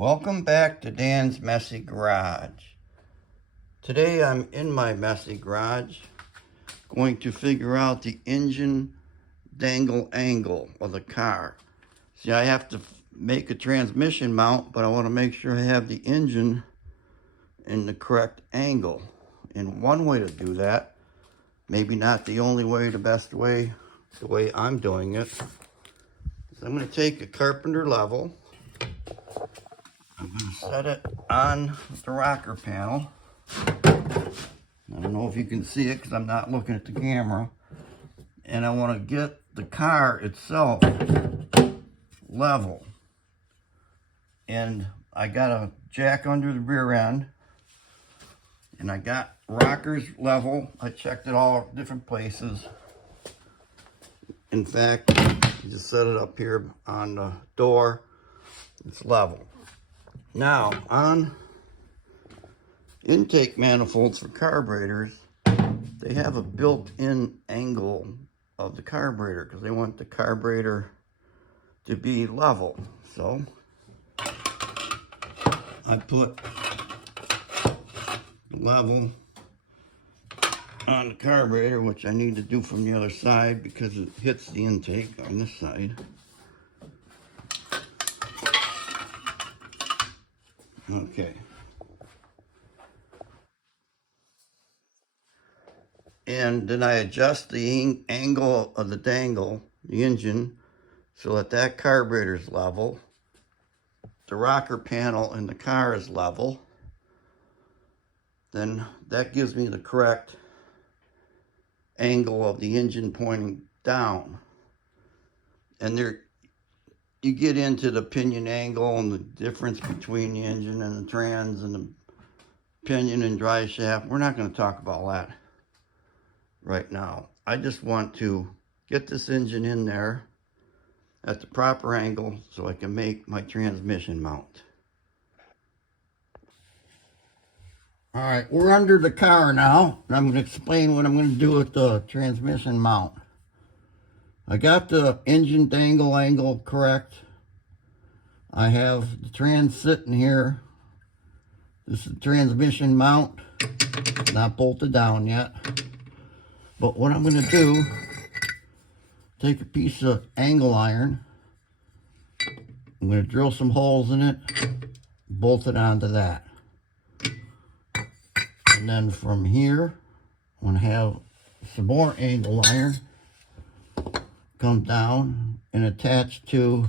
Welcome back to Dan's Messy Garage. Today I'm in my messy garage going to figure out the engine dangle angle of the car. See, I have to make a transmission mount, but I want to make sure I have the engine in the correct angle. And one way to do that, maybe not the only way, the best way, the way I'm doing it, is I'm going to take a carpenter level. I'm going to set it on the rocker panel. I don't know if you can see it because I'm not looking at the camera. And I want to get the car itself level. And I got a jack under the rear end. And I got rockers level. I checked it all different places. In fact, I just set it up here on the door. It's level. Now, on intake manifolds for carburetors, they have a built-in angle of the carburetor because they want the carburetor to be level. So I put the level on the carburetor, which I need to do from the other side because it hits the intake on this side. Okay. And then I adjust the angle of the dangle, the engine, so that that carburetor is level. The rocker panel in the car is level. Then that gives me the correct angle of the engine pointing down. And there, you get into the pinion angle and the difference between the engine and the trans and the pinion and drive shaft. We're not going to talk about that right now. I just want to get this engine in there at the proper angle so I can make my transmission mount. All right, we're under the car now, and I'm going to explain what I'm going to do with the transmission mount. I got the engine dangle angle correct. I have the trans sitting here. This is the transmission mount, not bolted down yet. But what I'm going to do, take a piece of angle iron. I'm going to drill some holes in it, bolt it onto that. And then from here, I'm going to have some more angle iron come down and attach to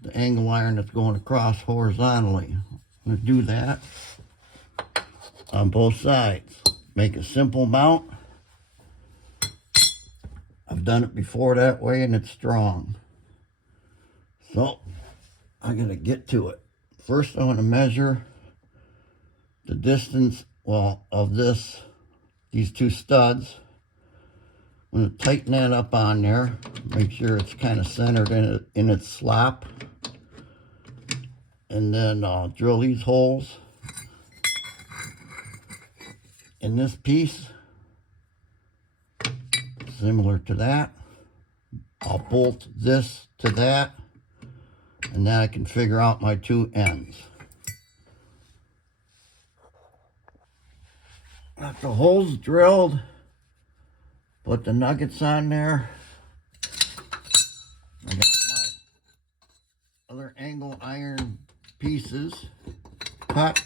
the angle iron that's going across horizontally. I'm going to do that on both sides. Make a simple mount. I've done it before that way and it's strong. So I'm going to get to it. First I want to measure the distance, well, of these two studs. I'm going to tighten that up on there, make sure it's kind of centered in its slop. And then I'll drill these holes in this piece, similar to that. I'll bolt this to that, and then I can figure out my two ends. Got the holes drilled, put the nuggets on there. I got my other angle iron pieces cut.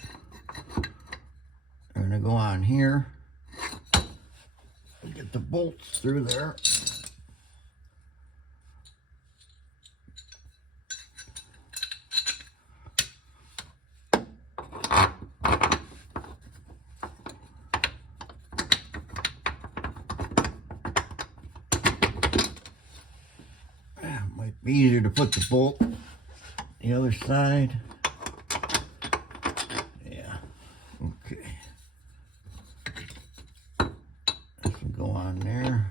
They're gonna go on here. Get the bolts through there. Might be easier to put the bolt the other side. Yeah, okay. This will go on there.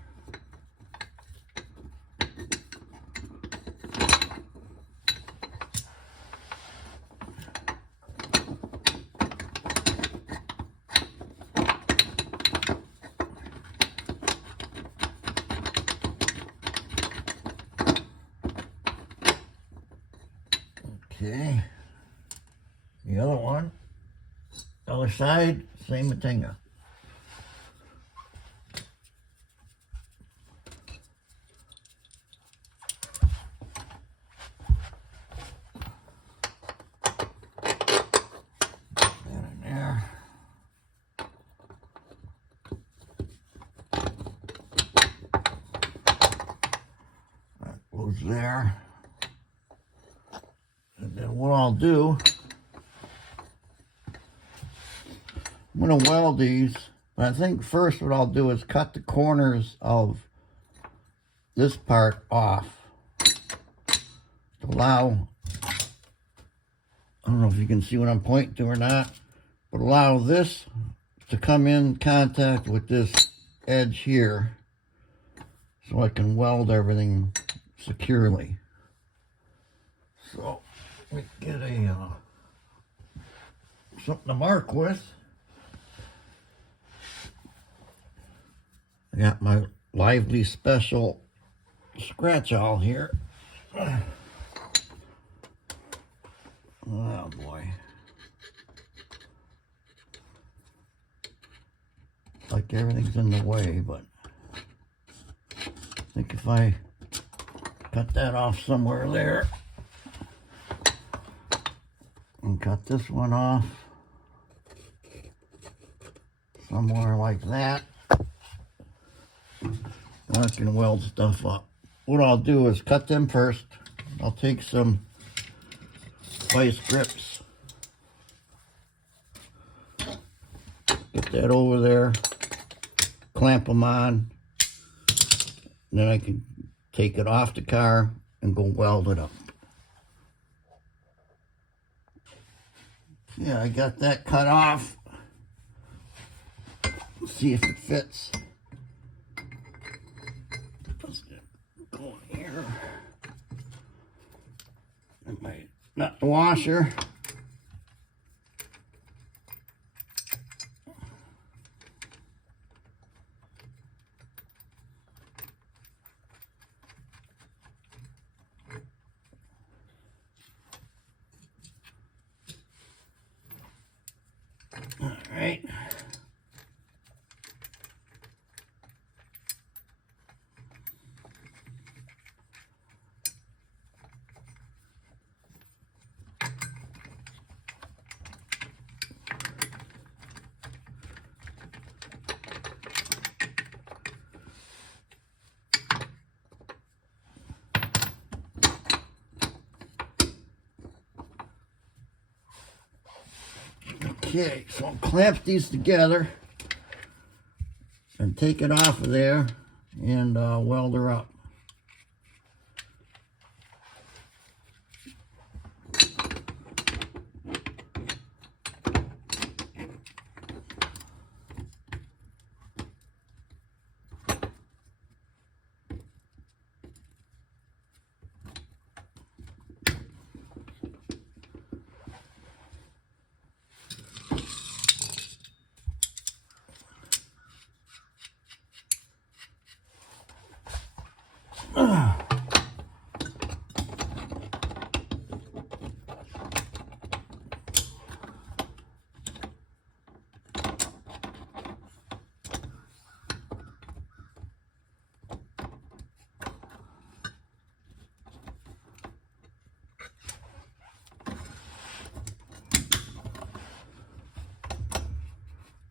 Okay. The other one, other side, same thing. There. And then what I'll do, I'm going to weld these, but I think first what I'll do is cut the corners of this part off to allow, I don't know if you can see what I'm pointing to or not, but allow this to come in contact with this edge here so I can weld everything securely. So we get a something to mark with. I got my Lively Special scratch awl here. Oh boy. Like everything's in the way, but I think if I cut that off somewhere there and cut this one off somewhere like that, I can weld stuff up. What I'll do is cut them first. I'll take some vice grips, get that over there, clamp them on, and then I can take it off the car and go weld it up. Yeah, I got that cut off. Let's see if it fits. Let's go in here. And my nut washer. All right. Okay, so I'll clamp these together and take it off of there and weld her up.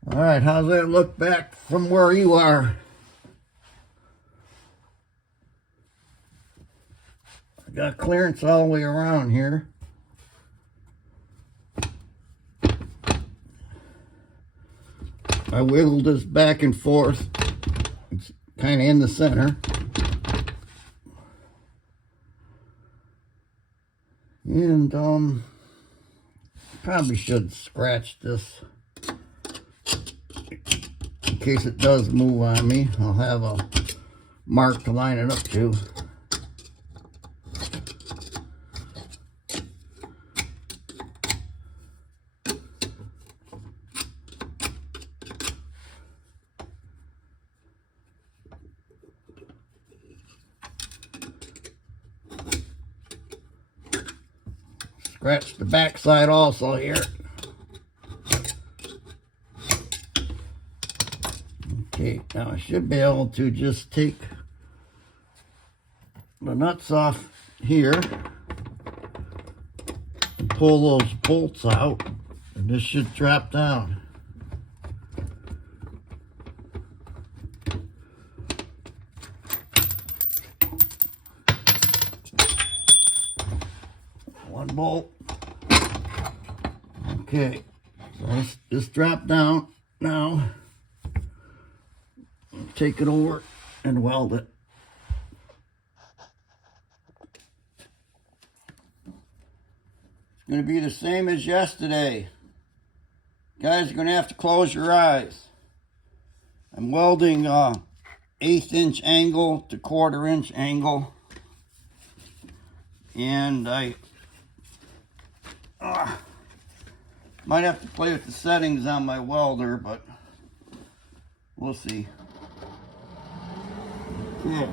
All right, how's that look back from where you are? I got clearance all the way around here. I wiggled this back and forth. It's kind of in the center. And probably should scratch this in case it does move on me. I'll have a mark to line it up to. scratch the back side also here. Okay, now I should be able to just take the nuts off here and pull those bolts out, and this should drop down. One bolt. Okay, so let's just drop down now. Take it over and weld it. It's going to be the same as yesterday. Guys, you're going to have to close your eyes. I'm welding 1/8 inch angle to 1/4 inch angle. And I might have to play with the settings on my welder, but we'll see. Okay. Looks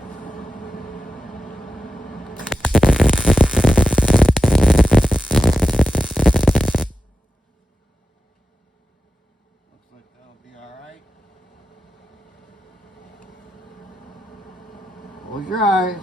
like that'll be all right. Close your eyes.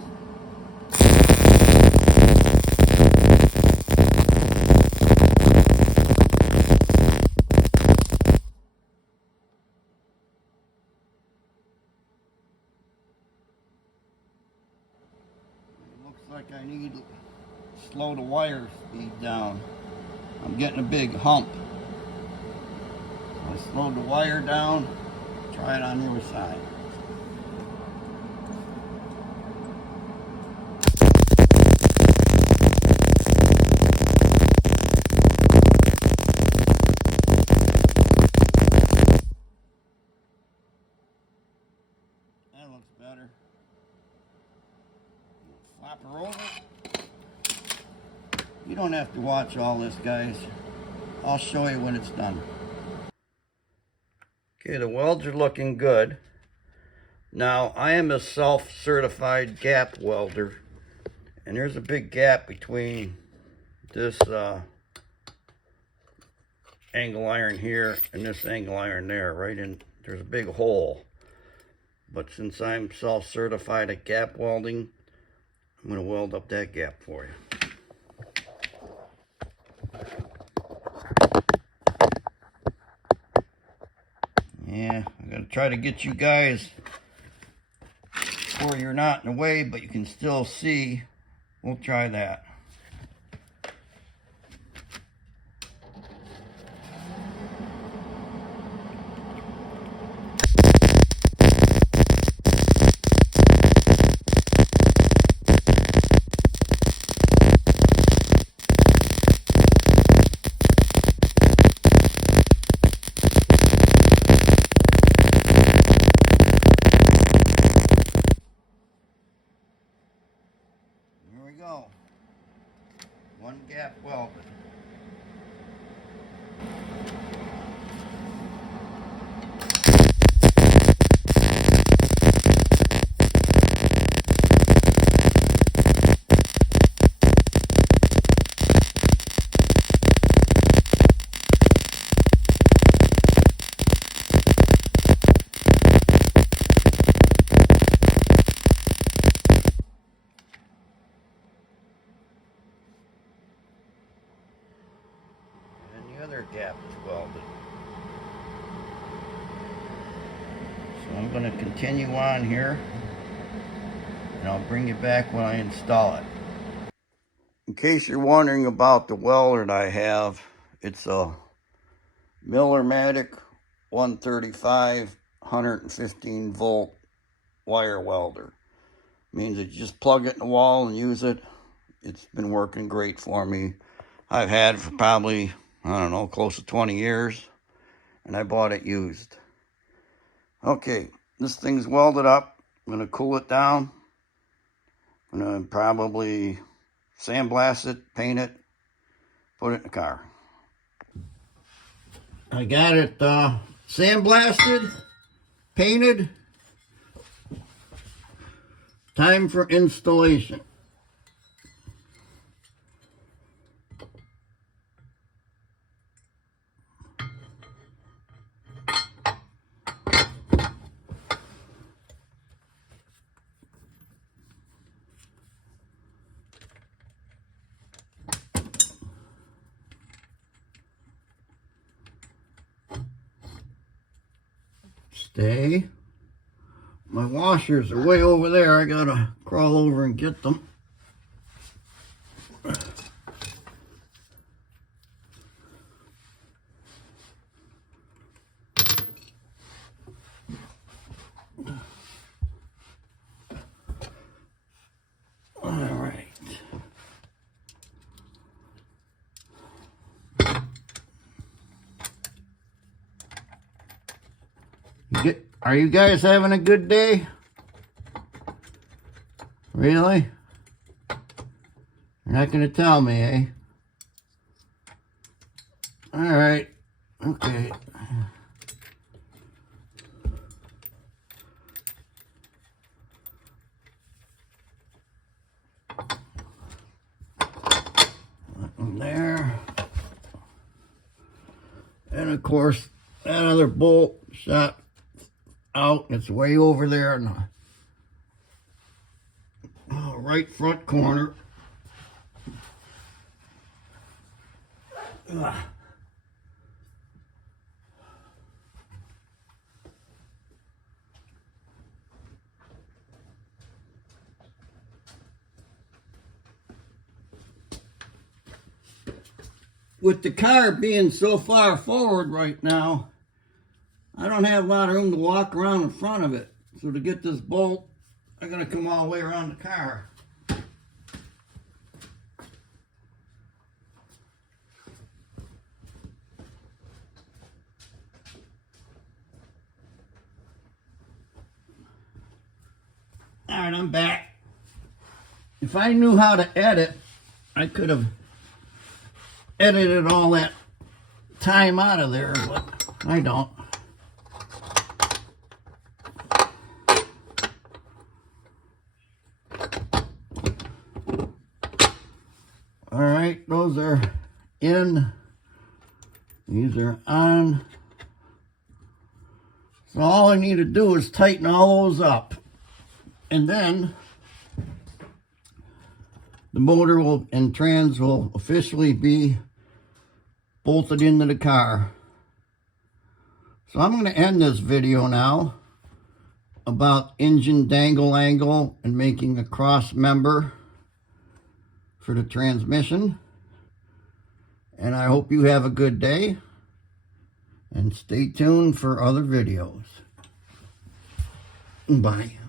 Looks like I need to slow the wire speed down. I'm getting a big hump. I slowed the wire down. Try it on the other side. That looks better. Flop her over. You don't have to watch all this, guys. I'll show you when it's done. Okay, the welds are looking good. Now, I am a self-certified gap welder, and there's a big gap between this angle iron here and this angle iron there, right in, there's a big hole. But since I'm self-certified at gap welding, I'm going to weld up that gap for you. Yeah, I'm going to try to get you guys where you're not in the way, but you can still see. We'll try that. Here we go. One gap welded. Other gap is welded. So I'm going to continue on here, and I'll bring you back when I install it. In case you're wondering about the welder that I have, it's a Millermatic 135 115 volt wire welder. Means that you just plug it in the wall and use it. It's been working great for me. I've had it for probably, I don't know, close to 20 years, and I bought it used. Okay, this thing's welded up. I'm going to cool it down. I'm going to probably sandblast it, paint it, put it in the car. I got it sandblasted, painted. Time for installation. day. My washers are way over there. I gotta crawl over and get them. All right. Are you guys having a good day? Really? You're not going to tell me, eh? All right. Okay. That one there. And of course, that other bolt shot out. It's way over there in the right front corner. Ugh. With the car being so far forward right now, I don't have a lot of room to walk around in front of it. So to get this bolt, I'm going to come all the way around the car. All right, I'm back. If I knew how to edit, I could have edited all that time out of there, but I don't. All right, those are in. These are on. So all I need to do is tighten all those up. And then the motor and trans will officially be bolted into the car. So I'm going to end this video now about engine dangle angle and making a cross member for the transmission. And I hope you have a good day and stay tuned for other videos. Bye.